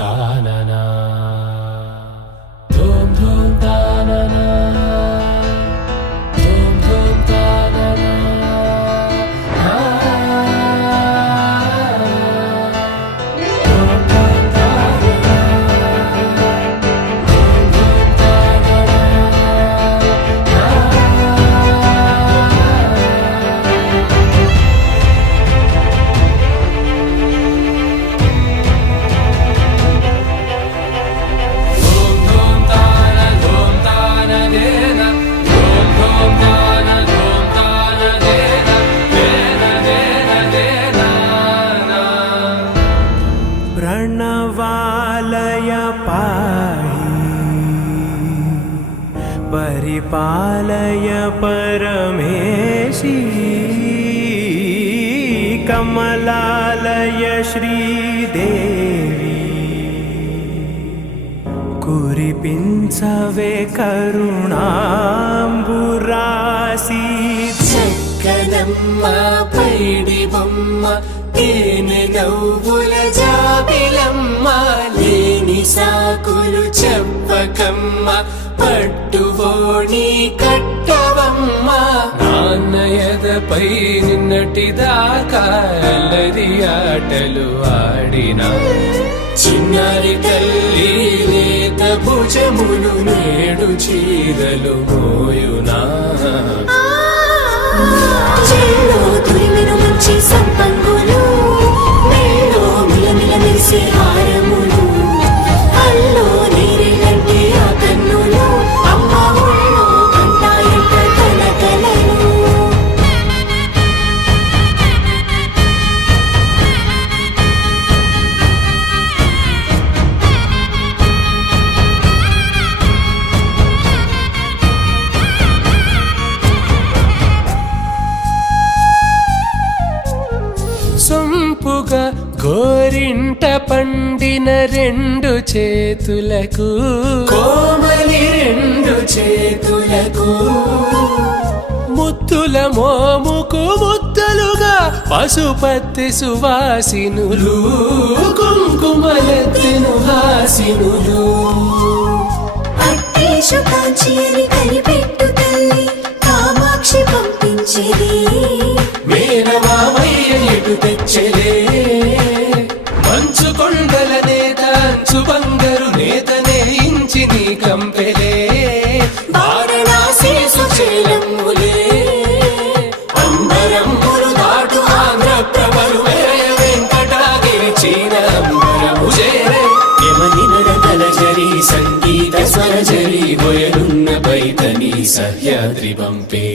తాననా ధూమ్ ధూమ్ తాననా ధూమ్ ధూమ్ తాననా ధూమ్ ధూమ్ తాననా ధూమ్ ధూమ్ తాననా प्रणवालय पाहि परिपालय परमेशी कमलालय श्रीदेवी कुरिपिंचवे करुणांबुरासी చక్కనమ్మ పైడి బొమ్మ తేనె నవ్వుల జాబిలమ్మ లేని సాకులు చెప్పకమ్మ పట్టువోణి కట్టవమ్మ నాన్నయదపై నిన్నటిదాకా అల్లరి ఆటలు ఆడిన చిన్నారి తల్లి లేత భుజములు నేడు చీరలు మోయునా చెల్లో తురిమిన మంచి సంపంగులు మెల్లో మిలమిల మెరిసే హారములు అల్లో నీరెలంటే ఆ కన్నులు అమ్మ ఒళ్ళో కంటాయంట తన కలలు సొంపుగా గోరింట పండిన రెండు చేతులకు కోమలి రెండు చేతులకు ముత్తుల మోముకు ముద్దలుగా పశుపత్తి సువాసినులు కుంకుమలెత్తిను హాసినులు అట్టేషు కాంచి అని కనిపెట్టు తల్లి కామాక్షి పంపించేది మేనమామయ్య ఎటు తెచ్చలే మంచు కొండల నేత అంచు బంగారు నేతనే ఇంచి నీ కంపెలే వారణాసి సుచేలమ్ములే అంబరమ్ములు దాటు ఆంధ్ర ప్రభలు వేయ వెంకటాగిరి చీన అంబరము చేరే యమని నడకల జరి సంగీత స్వర జరి బొయలున్న బైతని సహ్యాద్రి పంపే